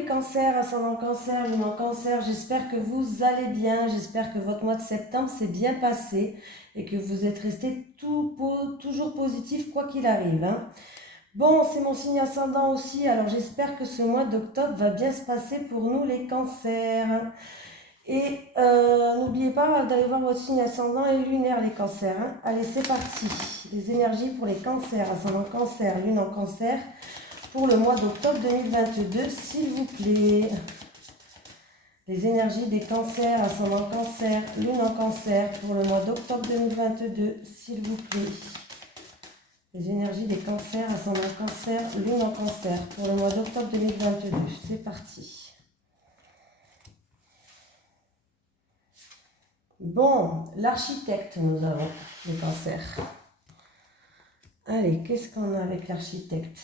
les cancers, ascendant cancer, lune en cancer, j'espère que vous allez bien, j'espère que votre mois de septembre s'est bien passé et que vous êtes resté toujours positif quoi qu'il arrive. Hein. Bon, c'est mon signe ascendant aussi, alors j'espère que ce mois d'octobre va bien se passer pour nous les cancers. Et n'oubliez pas d'aller voir votre signe ascendant et lunaire les cancers. Hein. Allez, c'est parti. Les énergies pour les cancers, ascendant cancer, lune en cancer. Pour le mois d'octobre 2022, s'il vous plaît. Les énergies des cancers, ascendant cancer, lune en cancer, pour le mois d'octobre 2022, s'il vous plaît. Les énergies des cancers, ascendant cancer, lune en cancer, pour le mois d'octobre 2022. C'est parti. Bon, l'architecte, nous avons les cancers. Allez, qu'est-ce qu'on a avec l'architecte ?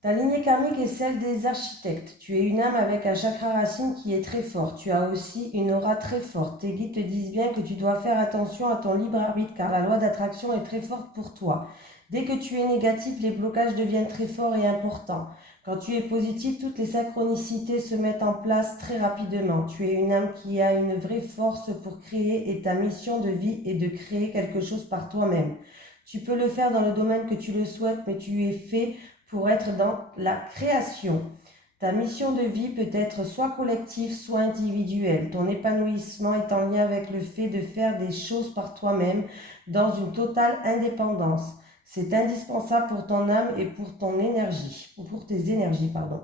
Ta lignée karmique est celle des architectes. Tu es une âme avec un chakra racine qui est très fort. Tu as aussi une aura très forte. Tes guides te disent bien que tu dois faire attention à ton libre arbitre car la loi d'attraction est très forte pour toi. Dès que tu es négatif, les blocages deviennent très forts et importants. Quand tu es positif, toutes les synchronicités se mettent en place très rapidement. Tu es une âme qui a une vraie force pour créer et ta mission de vie est de créer quelque chose par toi-même. Tu peux le faire dans le domaine que tu le souhaites, mais tu es fait pour être dans la création. Ta mission de vie peut être soit collective, soit individuelle. Ton épanouissement est en lien avec le fait de faire des choses par toi-même dans une totale indépendance. C'est indispensable pour ton âme et pour ton énergie, ou pour tes énergies, pardon.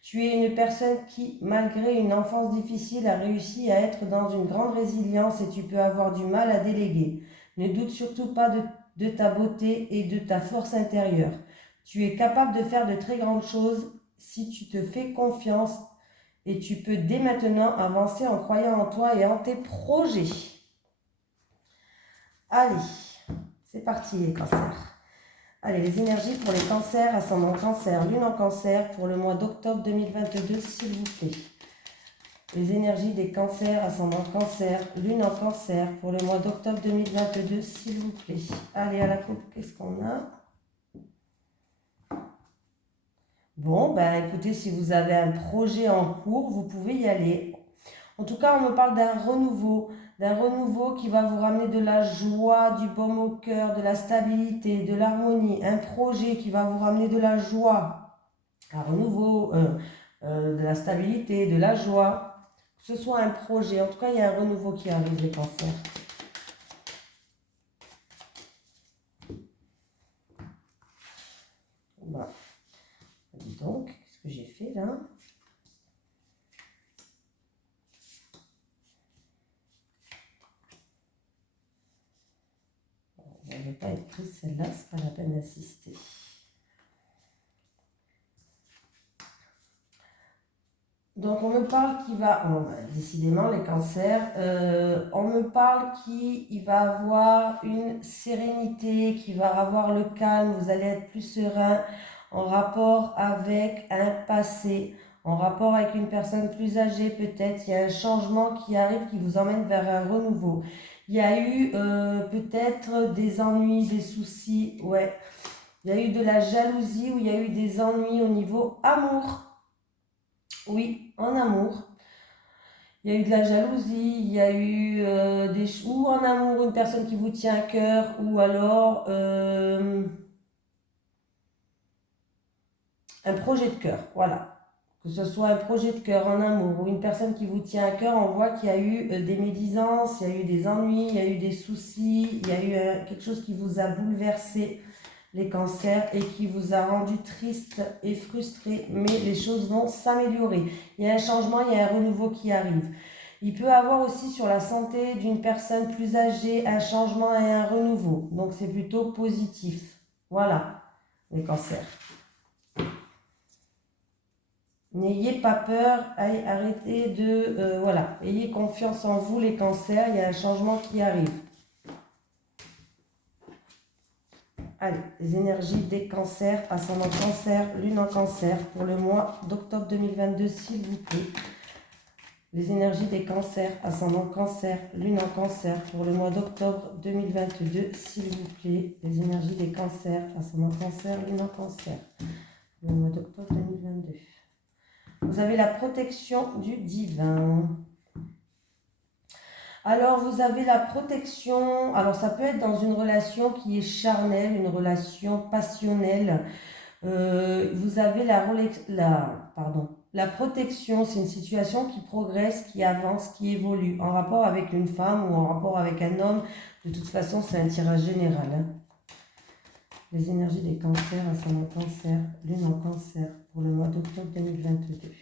Tu es une personne qui, malgré une enfance difficile, a réussi à être dans une grande résilience et tu peux avoir du mal à déléguer. Ne doute surtout pas de ta beauté et de ta force intérieure. Tu es capable de faire de très grandes choses si tu te fais confiance et tu peux dès maintenant avancer en croyant en toi et en tes projets. Allez, c'est parti les cancers. Allez, les énergies pour les cancers, ascendant cancer, lune en cancer, pour le mois d'octobre 2022, s'il vous plaît. Les énergies des cancers, ascendant cancer, lune en cancer, pour le mois d'octobre 2022, s'il vous plaît. Allez, à la coupe, qu'est-ce qu'on a ? Bon, ben écoutez, si vous avez un projet en cours, vous pouvez y aller. En tout cas, on me parle d'un renouveau qui va vous ramener de la joie, du baume au cœur, de la stabilité, de l'harmonie. Un projet qui va vous ramener de la joie, un renouveau, de la stabilité, de la joie. Que ce soit un projet, en tout cas, il y a un renouveau qui arrive, les cancers. Voilà. Dis donc, qu'est-ce que j'ai fait là ? Elle ne veut pas être prise celle-là, c'est pas la peine d'assister. Donc on me parle qu'il va, décidément les cancers, on me parle qu'il va avoir une sérénité, qu'il va avoir le calme, vous allez être plus serein en rapport avec un passé, en rapport avec une personne plus âgée peut-être, il y a un changement qui arrive qui vous emmène vers un renouveau. Il y a eu peut-être des ennuis, des soucis, ouais. Il y a eu de la jalousie ou il y a eu des ennuis au niveau amour. Oui, en amour. Il y a eu de la jalousie, il y a eu ou en amour une personne qui vous tient à cœur, ou alors un projet de cœur, voilà. Que ce soit un projet de cœur en amour ou une personne qui vous tient à cœur, on voit qu'il y a eu des médisances, il y a eu des ennuis, il y a eu des soucis, il y a eu quelque chose qui vous a bouleversé, les cancers, et qui vous a rendu triste et frustré, mais les choses vont s'améliorer. Il y a un changement, il y a un renouveau qui arrive. Il peut y avoir aussi sur la santé d'une personne plus âgée un changement et un renouveau. Donc c'est plutôt positif. Voilà, les cancers. N'ayez pas peur, arrêtez de... voilà, ayez confiance en vous les cancers, il y a un changement qui arrive. Allez, les énergies des cancers, ascendant cancer, lune en cancer, pour le mois d'octobre 2022, s'il vous plaît. Les énergies des cancers, ascendant cancer, lune en cancer, pour le mois d'octobre 2022, s'il vous plaît. Les énergies des cancers, ascendant cancer, lune en cancer, pour le mois d'octobre 2022. Vous avez la protection du divin. Alors, vous avez la protection, alors ça peut être dans une relation qui est charnelle, une relation passionnelle. Vous avez la protection, c'est une situation qui progresse, qui avance, qui évolue, en rapport avec une femme ou en rapport avec un homme. De toute façon, c'est un tirage général. Hein. Les énergies des cancers, ascendant cancer, lune en cancer, pour le mois d'octobre 2022.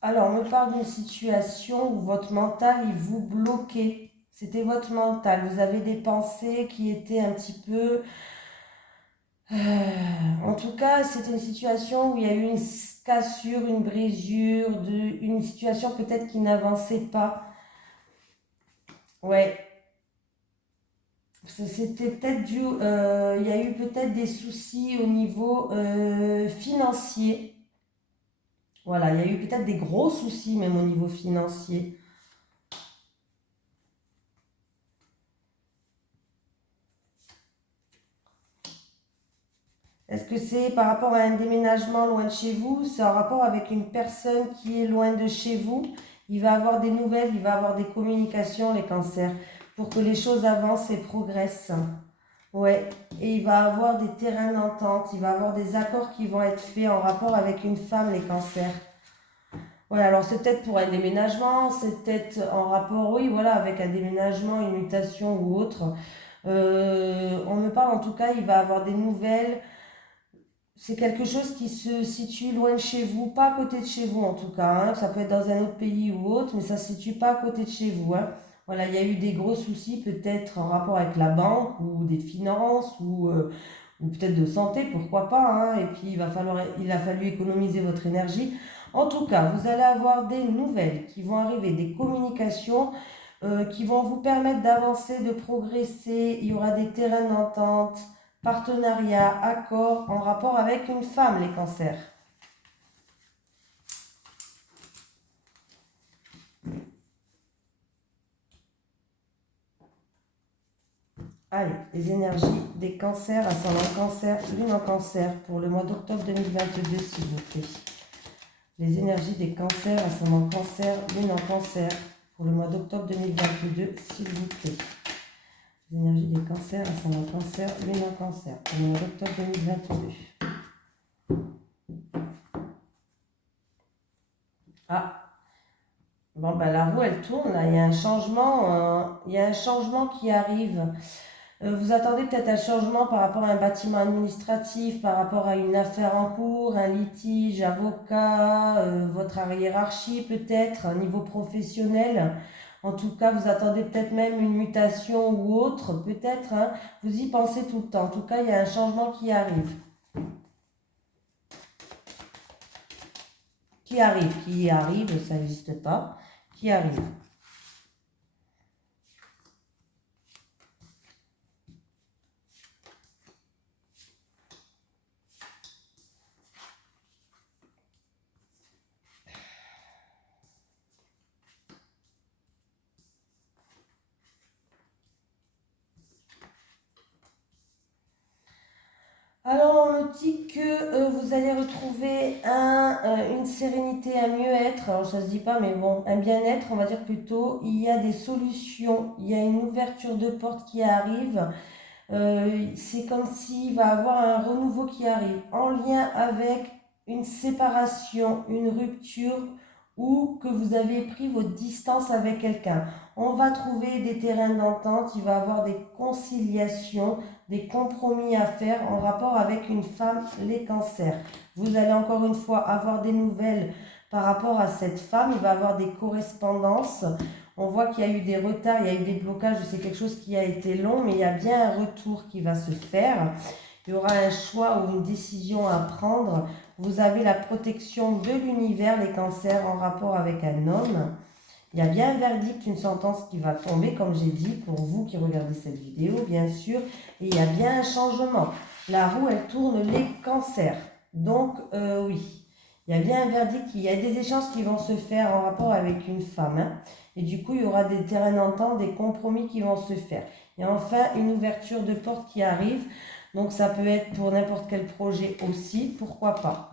Alors, on me parle d'une situation où votre mental, il vous bloquait. C'était votre mental. Vous avez des pensées qui étaient un petit peu... en tout cas, c'était une situation où il y a eu une cassure, une brisure, une situation peut-être qui n'avançait pas. Ouais. C'était peut-être dû... il y a eu peut-être des soucis au niveau financier. Voilà, il y a eu peut-être des gros soucis même au niveau financier. Est-ce que c'est par rapport à un déménagement loin de chez vous? C'est en rapport avec une personne qui est loin de chez vous? Il va avoir des nouvelles, il va avoir des communications, les cancers, pour que les choses avancent et progressent. Ouais, et il va avoir des terrains d'entente, il va avoir des accords qui vont être faits en rapport avec une femme, les cancers. Ouais, alors c'est peut-être pour un déménagement, c'est peut-être en rapport, oui, voilà, avec un déménagement, une mutation ou autre. On me parle en tout cas, il va avoir des nouvelles. C'est quelque chose qui se situe loin de chez vous, pas à côté de chez vous en tout cas. Hein. Ça peut être dans un autre pays ou autre, mais ça ne se situe pas à côté de chez vous. Hein. Voilà, il y a eu des gros soucis peut-être en rapport avec la banque ou des finances ou peut-être de santé, pourquoi pas. Hein. Et puis il a fallu économiser votre énergie. En tout cas, vous allez avoir des nouvelles qui vont arriver, des communications qui vont vous permettre d'avancer, de progresser. Il y aura des terrains d'entente, partenariat, accord en rapport avec une femme, les cancers. Allez, les énergies des cancers, ascendant cancer, lune en cancer, pour le mois d'octobre 2022, s'il vous plaît. Les énergies des cancers, ascendant cancer, lune en cancer, pour le mois d'octobre 2022, s'il vous plaît. Les énergies des cancers, ascendant cancer, lune en cancer, pour le mois d'octobre 2022. Ah, bon, ben, la roue, elle tourne, là. Il y a un changement qui arrive. Vous attendez peut-être un changement par rapport à un bâtiment administratif, par rapport à une affaire en cours, un litige, avocat, votre hiérarchie peut-être, un niveau professionnel. En tout cas, vous attendez peut-être même une mutation ou autre, peut-être. Hein. Vous y pensez tout le temps. En tout cas, il y a un changement qui arrive. Qui arrive, ça n'existe pas. Qui arrive. Alors, on me dit que vous allez retrouver une sérénité, un mieux-être. Alors, ça se dit pas, mais bon, un bien-être, on va dire plutôt. Il y a des solutions, il y a une ouverture de porte qui arrive. C'est comme s'il va y avoir un renouveau qui arrive en lien avec une séparation, une rupture ou que vous avez pris votre distance avec quelqu'un. On va trouver des terrains d'entente, il va y avoir des conciliations, des compromis à faire en rapport avec une femme, les cancers. Vous allez encore une fois avoir des nouvelles par rapport à cette femme, il va y avoir des correspondances. On voit qu'il y a eu des retards, il y a eu des blocages, c'est quelque chose qui a été long, mais il y a bien un retour qui va se faire. Il y aura un choix ou une décision à prendre. Vous avez la protection de l'univers, les cancers en rapport avec un homme. Il y a bien un verdict, une sentence qui va tomber, comme j'ai dit, pour vous qui regardez cette vidéo, bien sûr. Et il y a bien un changement. La roue, elle tourne les cancers. Donc, oui, il y a bien un verdict, il y a des échanges qui vont se faire en rapport avec une femme. Hein. Et du coup, il y aura des terrains d'entente, des compromis qui vont se faire. Et enfin, une ouverture de porte qui arrive. Donc, ça peut être pour n'importe quel projet aussi, pourquoi pas.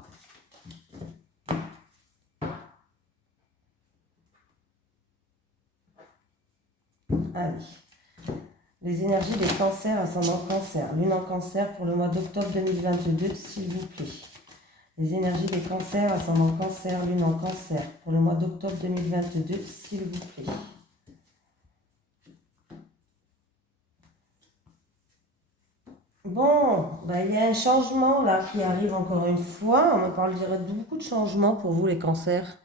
Allez. Les énergies des cancers, ascendant cancer. Lune en cancer pour le mois d'octobre 2022, s'il vous plaît. Les énergies des cancers, ascendant cancer, lune en cancer pour le mois d'octobre 2022, s'il vous plaît. Bon, il y a un changement là qui arrive encore une fois. On me parle de beaucoup de changements pour vous les cancers.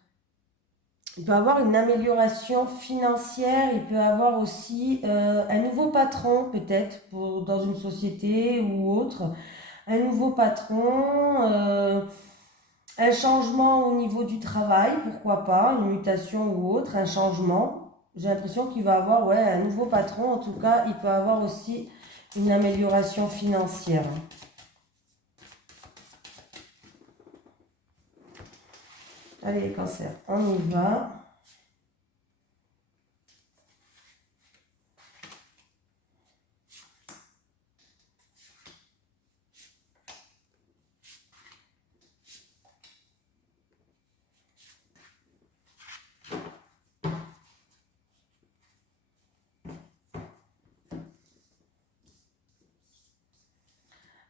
Il peut avoir une amélioration financière, il peut avoir aussi un nouveau patron peut-être dans une société ou autre. Un nouveau patron, un changement au niveau du travail, pourquoi pas, une mutation ou autre, un changement. J'ai l'impression qu'il va avoir un nouveau patron, en tout cas il peut avoir aussi une amélioration financière. Allez les cancers, on y va.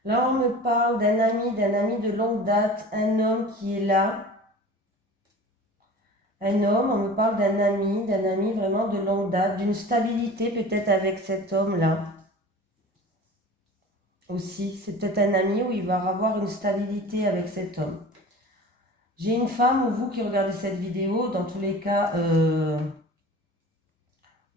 Là, on me parle d'un ami de longue date, un homme qui est là. Un homme, on me parle d'un ami vraiment de longue date, d'une stabilité peut-être avec cet homme-là. Aussi, c'est peut-être un ami où il va avoir une stabilité avec cet homme. J'ai une femme ou vous qui regardez cette vidéo, dans tous les cas,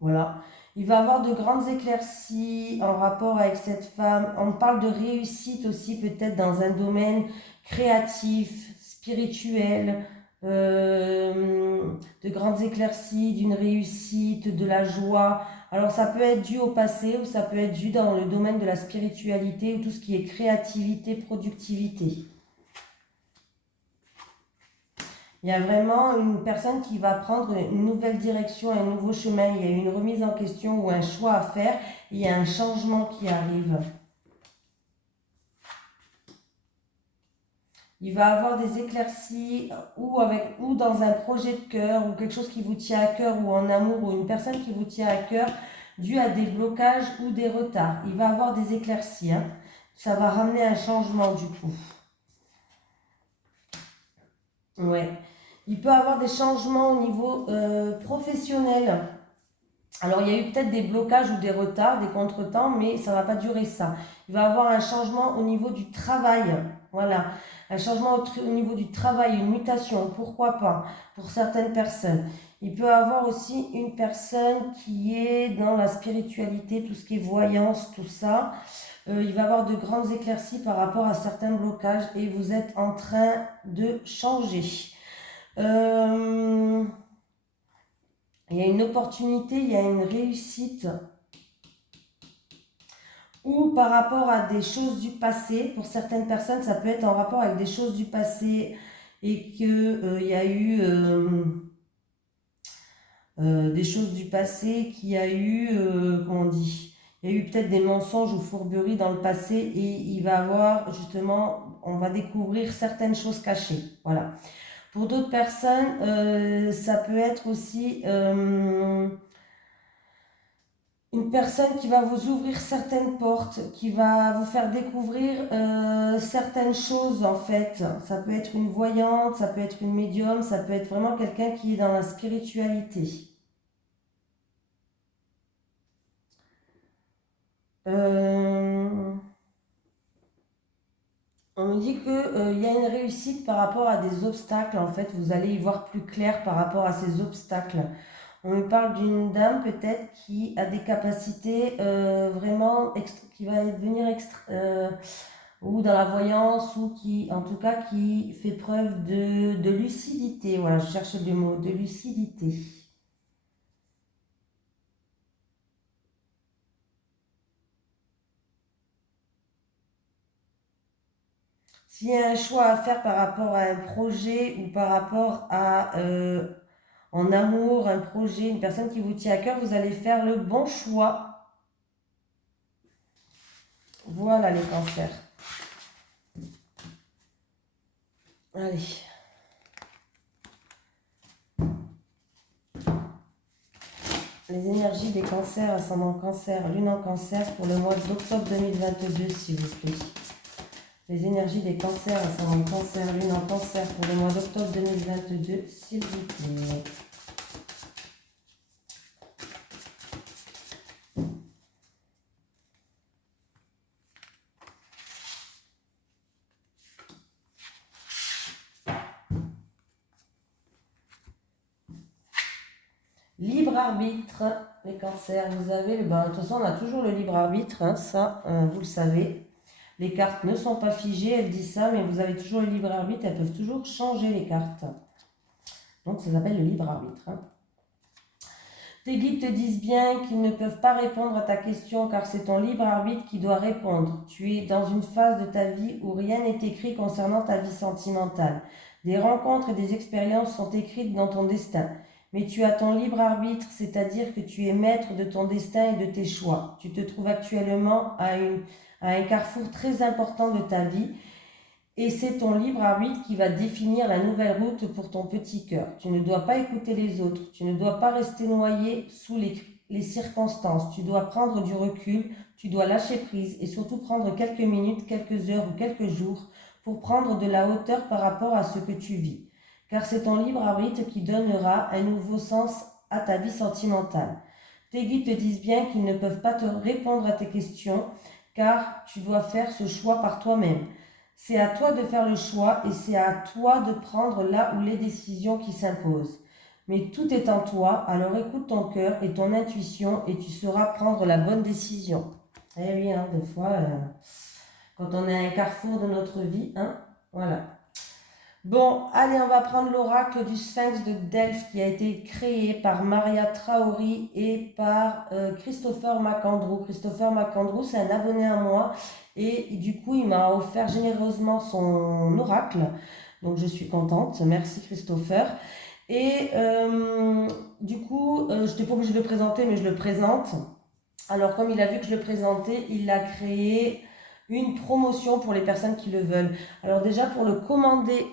voilà. Il va avoir de grandes éclaircies en rapport avec cette femme. On parle de réussite aussi peut-être dans un domaine créatif, spirituel, de grandes éclaircies, d'une réussite, de la joie. Alors ça peut être dû au passé ou ça peut être dû dans le domaine de la spiritualité ou tout ce qui est créativité, productivité. Il y a vraiment une personne qui va prendre une nouvelle direction, un nouveau chemin. Il y a une remise en question ou un choix à faire. Il y a un changement qui arrive. Il va avoir des éclaircies ou dans un projet de cœur ou quelque chose qui vous tient à cœur ou en amour ou une personne qui vous tient à cœur dû à des blocages ou des retards. Il va avoir des éclaircies. Hein. Ça va ramener un changement du coup. Ouais. Il peut avoir des changements au niveau professionnel. Alors, il y a eu peut-être des blocages ou des retards, des contretemps, mais ça ne va pas durer ça. Il va avoir un changement au niveau du travail. Voilà. Un changement au niveau du travail, une mutation, pourquoi pas, pour certaines personnes. Il peut avoir aussi une personne qui est dans la spiritualité, tout ce qui est voyance, tout ça. Il va avoir de grandes éclaircies par rapport à certains blocages et vous êtes en train de changer. Il y a une opportunité, il y a une réussite ou par rapport à des choses du passé. Pour certaines personnes, ça peut être en rapport avec des choses du passé et qu'il y a eu des choses du passé, qu'il y a eu, comment on dit, il y a eu peut-être des mensonges ou fourberies dans le passé et il va avoir justement, on va découvrir certaines choses cachées. Voilà. Pour d'autres personnes, ça peut être aussi une personne qui va vous ouvrir certaines portes, qui va vous faire découvrir certaines choses en fait. Ça peut être une voyante, ça peut être une médium, ça peut être vraiment quelqu'un qui est dans la spiritualité. On me dit qu'il y a une réussite par rapport à des obstacles. En fait, vous allez y voir plus clair par rapport à ces obstacles. On me parle d'une dame peut-être qui a des capacités vraiment, qui va devenir ou dans la voyance, ou qui, en tout cas, qui fait preuve de lucidité. Voilà, je cherchais le mot, de lucidité. S'il y a un choix à faire par rapport à un projet ou par rapport à en amour, un projet, une personne qui vous tient à cœur, vous allez faire le bon choix. Voilà les cancers. Allez. Les énergies des cancers, ascendant cancer, lune en cancer pour le mois d'octobre 2022, s'il vous plaît. Les énergies des cancers, ascendant cancer, lune en cancer pour le mois d'octobre 2022, s'il vous plaît. Libre arbitre, les cancers, vous avez le... de toute façon, on a toujours le libre arbitre, hein, ça, vous le savez. Les cartes ne sont pas figées, elles disent ça, mais vous avez toujours le libre arbitre, elles peuvent toujours changer les cartes. Donc, ça s'appelle le libre arbitre. Hein. Tes guides te disent bien qu'ils ne peuvent pas répondre à ta question car c'est ton libre arbitre qui doit répondre. Tu es dans une phase de ta vie où rien n'est écrit concernant ta vie sentimentale. Des rencontres et des expériences sont écrites dans ton destin. Mais tu as ton libre arbitre, c'est-à-dire que tu es maître de ton destin et de tes choix. Tu te trouves actuellement à un carrefour très important de ta vie. Et c'est ton libre arbitre qui va définir la nouvelle route pour ton petit cœur. Tu ne dois pas écouter les autres. Tu ne dois pas rester noyé sous les circonstances. Tu dois prendre du recul. Tu dois lâcher prise et surtout prendre quelques minutes, quelques heures ou quelques jours pour prendre de la hauteur par rapport à ce que tu vis. Car c'est ton libre arbitre qui donnera un nouveau sens à ta vie sentimentale. Tes guides te disent bien qu'ils ne peuvent pas te répondre à tes questions car tu dois faire ce choix par toi-même. C'est à toi de faire le choix et c'est à toi de prendre là où les décisions qui s'imposent. Mais tout est en toi, alors écoute ton cœur et ton intuition et tu sauras prendre la bonne décision. Eh oui, hein, des fois, quand on est à un carrefour de notre vie, hein, voilà. Bon, allez, on va prendre l'oracle du Sphinx de Delphes qui a été créé par Maria Traori et par Christopher McAndrew. Christopher McAndrew, c'est un abonné à moi et du coup, il m'a offert généreusement son oracle. Donc, je suis contente. Merci Christopher. Et du coup, je n'étais pas obligée de le présenter, mais je le présente. Alors, comme il a vu que je le présentais, il a créé une promotion pour les personnes qui le veulent. Alors déjà, pour le commander,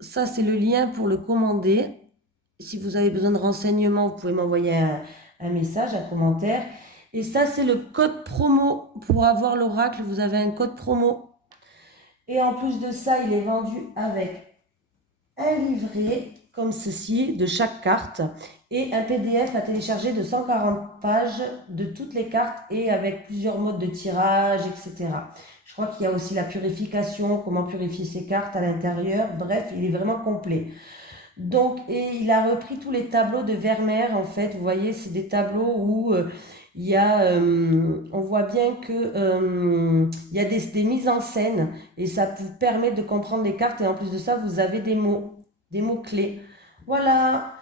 ça, c'est le lien pour le commander. Si vous avez besoin de renseignements, vous pouvez m'envoyer un message, un commentaire. Et ça, c'est le code promo. Pour avoir l'oracle, vous avez un code promo. Et en plus de ça, il est vendu avec un livret, comme ceci, de chaque carte. Et un PDF à télécharger de 140 pages de toutes les cartes et avec plusieurs modes de tirage, etc. Je crois qu'il y a aussi la purification, comment purifier ses cartes à l'intérieur. Bref, il est vraiment complet. Donc, et il a repris tous les tableaux de Vermeer, en fait. Vous voyez, c'est des tableaux où il y a, on voit bien que il y a des mises en scène et ça vous permet de comprendre les cartes. Et en plus de ça, vous avez des mots clés. Voilà.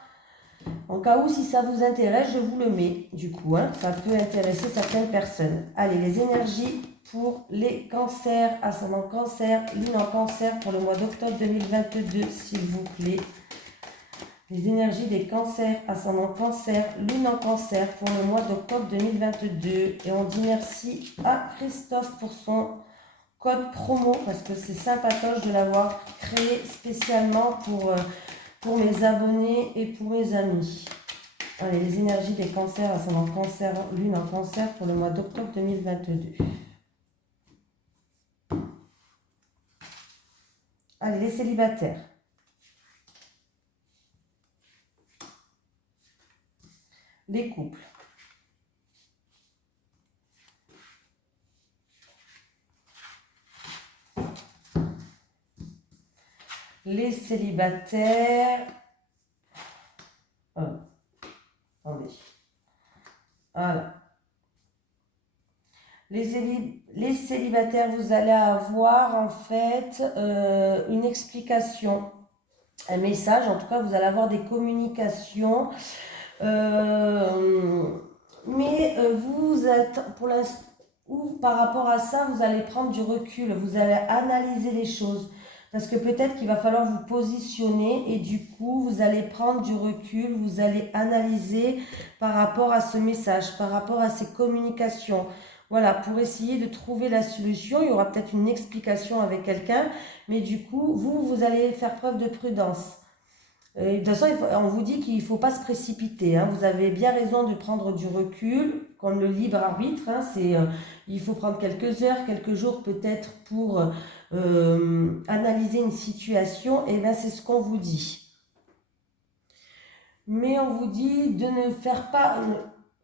En cas où, si ça vous intéresse, je vous le mets. Du coup, hein, ça peut intéresser certaines personnes. Allez, les énergies pour les cancers, ascendant cancer, lune en cancer pour le mois d'octobre 2022, s'il vous plaît. Les énergies des cancers, ascendant cancer, lune en cancer pour le mois d'octobre 2022. Et on dit merci à Christophe pour son code promo parce que c'est sympatoche de l'avoir créé spécialement pour mes abonnés et pour mes amis. Allez, les énergies des cancers, ascendant cancer, lune en cancer pour le mois d'octobre 2022. Allez, les célibataires. Les couples. Les célibataires. Attendez. Voilà. Les célibataires, vous allez avoir en fait une explication, un message. En tout cas, vous allez avoir des communications. Mais vous êtes, pour l'instant, ou par rapport à ça, vous allez prendre du recul, vous allez analyser les choses. Parce que peut-être qu'il va falloir vous positionner et du coup, vous allez prendre du recul, vous allez analyser par rapport à ce message, par rapport à ces communications. Voilà, pour essayer de trouver la solution, il y aura peut-être une explication avec quelqu'un, mais du coup, vous allez faire preuve de prudence. De toute façon, on vous dit qu'il ne faut pas se précipiter, hein. Vous avez bien raison de prendre du recul, comme le libre arbitre, hein. Il faut prendre quelques heures, quelques jours peut-être pour analyser une situation. Et bien, c'est ce qu'on vous dit. Mais on vous dit de ne faire pas...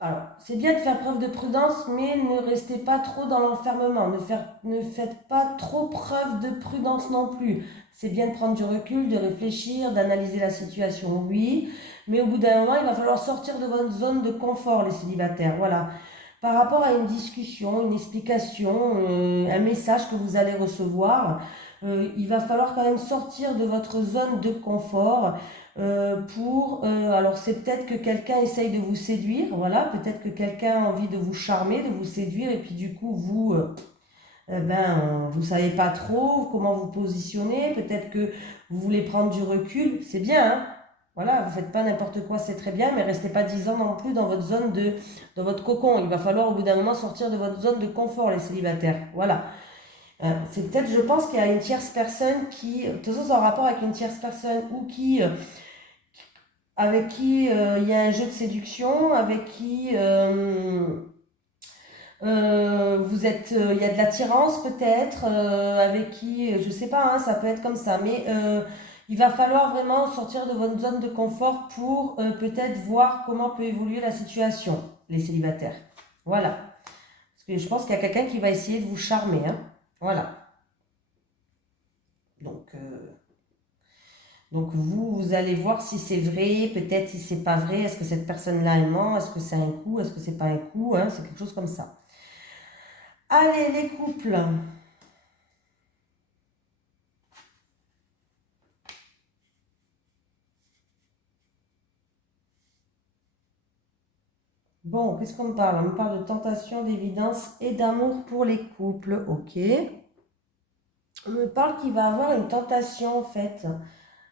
Alors, c'est bien de faire preuve de prudence, mais ne restez pas trop dans l'enfermement. Ne faites pas trop preuve de prudence non plus. C'est bien de prendre du recul, de réfléchir, d'analyser la situation, oui. Mais au bout d'un moment, il va falloir sortir de votre zone de confort, les célibataires. Voilà. Par rapport à une discussion, une explication, un message que vous allez recevoir, il va falloir quand même sortir de votre zone de confort alors c'est peut-être que quelqu'un essaye de vous séduire, voilà, peut-être que quelqu'un a envie de vous charmer, de vous séduire, et puis du coup vous savez pas trop comment vous positionner, peut-être que vous voulez prendre du recul, c'est bien, hein. Voilà, vous faites pas n'importe quoi, c'est très bien, mais restez pas 10 ans non plus dans votre dans votre cocon. Il va falloir au bout d'un moment sortir de votre zone de confort, les célibataires. Voilà. C'est peut-être, je pense qu'il y a une tierce personne de toute façon, c'est en rapport avec une tierce personne ou avec qui il y a un jeu de séduction, avec qui il y a de l'attirance peut-être, avec qui, je sais pas, hein, ça peut être comme ça, mais il va falloir vraiment sortir de votre zone de confort pour peut-être voir comment peut évoluer la situation, les célibataires. Voilà. Parce que je pense qu'il y a quelqu'un qui va essayer de vous charmer, hein. Voilà. Donc, vous allez voir si c'est vrai, peut-être si c'est pas vrai, est-ce que cette personne-là est ment, est-ce que c'est un coup, est-ce que c'est pas un coup, hein, c'est quelque chose comme ça. Allez, les couples. Bon, qu'est-ce qu'on me parle? On me parle de tentation, d'évidence et d'amour pour les couples, ok. On me parle qu'il va avoir une tentation en fait.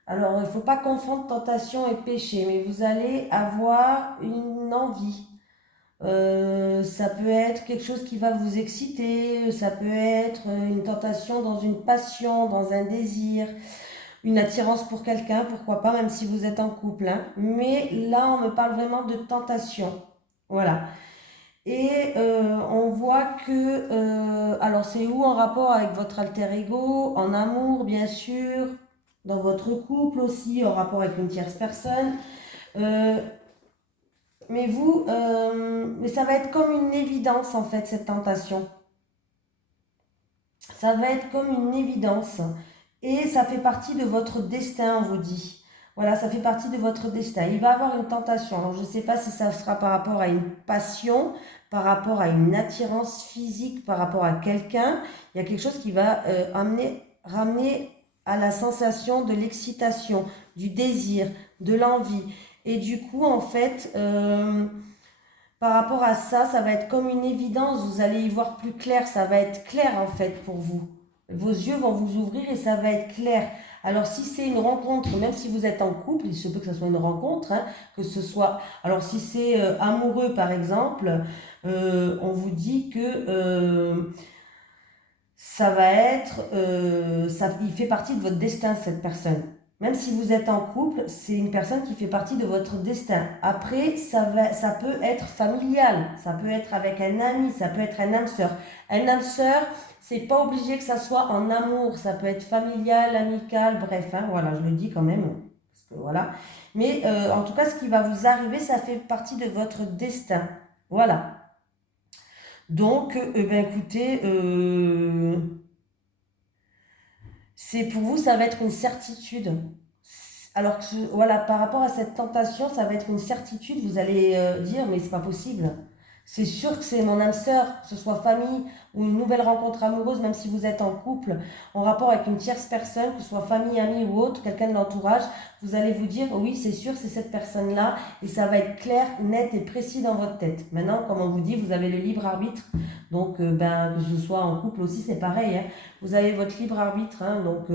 Alors, il ne faut pas confondre tentation et péché, mais vous allez avoir une envie. Ça peut être quelque chose qui va vous exciter, ça peut être une tentation dans une passion, dans un désir, une attirance pour quelqu'un, pourquoi pas, même si vous êtes en couple, hein. Mais là, on me parle vraiment de tentation. Voilà. Et on voit que, alors c'est où en rapport avec votre alter ego, en amour bien sûr, dans votre couple aussi, en rapport avec une tierce personne. Euh, mais ça va être comme une évidence en fait, cette tentation. Ça va être comme une évidence. Et ça fait partie de votre destin, on vous dit. Voilà, ça fait partie de votre destin. Il va avoir une tentation. Alors, je ne sais pas si ça sera par rapport à une passion, par rapport à une attirance physique, par rapport à quelqu'un. Il y a quelque chose qui va ramener à la sensation de l'excitation, du désir, de l'envie. Et du coup, en fait, par rapport à ça, ça va être comme une évidence, vous allez y voir plus clair, ça va être clair en fait pour vous. Vos yeux vont vous ouvrir et ça va être clair. Alors si c'est une rencontre, même si vous êtes en couple, il se peut que ce soit une rencontre, hein, que ce soit... Alors si c'est amoureux par exemple, on vous dit que ça va être... il fait partie de votre destin cette personne. Même si vous êtes en couple, c'est une personne qui fait partie de votre destin. Après, ça peut être familial, ça peut être avec un ami, ça peut être un âme sœur. Un âme sœur, c'est pas obligé que ça soit en amour, ça peut être familial, amical, bref, hein, voilà, je le dis quand même, parce que voilà. Mais en tout cas, ce qui va vous arriver, ça fait partie de votre destin. Voilà. Donc, ben écoutez, c'est pour vous, ça va être une certitude. Alors que, voilà, par rapport à cette tentation, ça va être une certitude. Vous allez dire, mais c'est pas possible. C'est sûr que c'est mon âme sœur, que ce soit famille ou une nouvelle rencontre amoureuse, même si vous êtes en couple, en rapport avec une tierce personne, que ce soit famille, ami ou autre, quelqu'un de l'entourage, vous allez vous dire, oui, c'est sûr, c'est cette personne-là, et ça va être clair, net et précis dans votre tête. Maintenant, comme on vous dit, vous avez le libre arbitre, donc que ce soit en couple aussi, c'est pareil, hein. Vous avez votre libre arbitre, hein, donc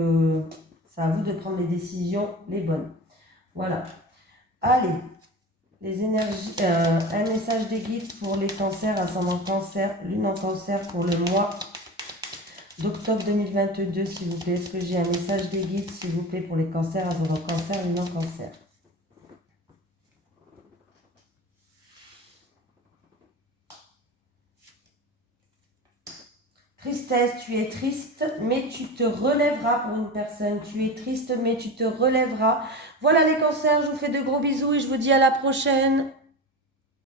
c'est à vous de prendre les décisions les bonnes. Voilà. Allez. Les énergies, un message des guides pour les cancers, ascendant cancer, lune en cancer pour le mois d'octobre 2022, s'il vous plaît. Est-ce que j'ai un message des guides, s'il vous plaît, pour les cancers, ascendant cancer, lune en cancer? Tristesse, tu es triste, mais tu te relèveras pour une personne. Tu es triste, mais tu te relèveras. Voilà les cancers, je vous fais de gros bisous et je vous dis à la prochaine.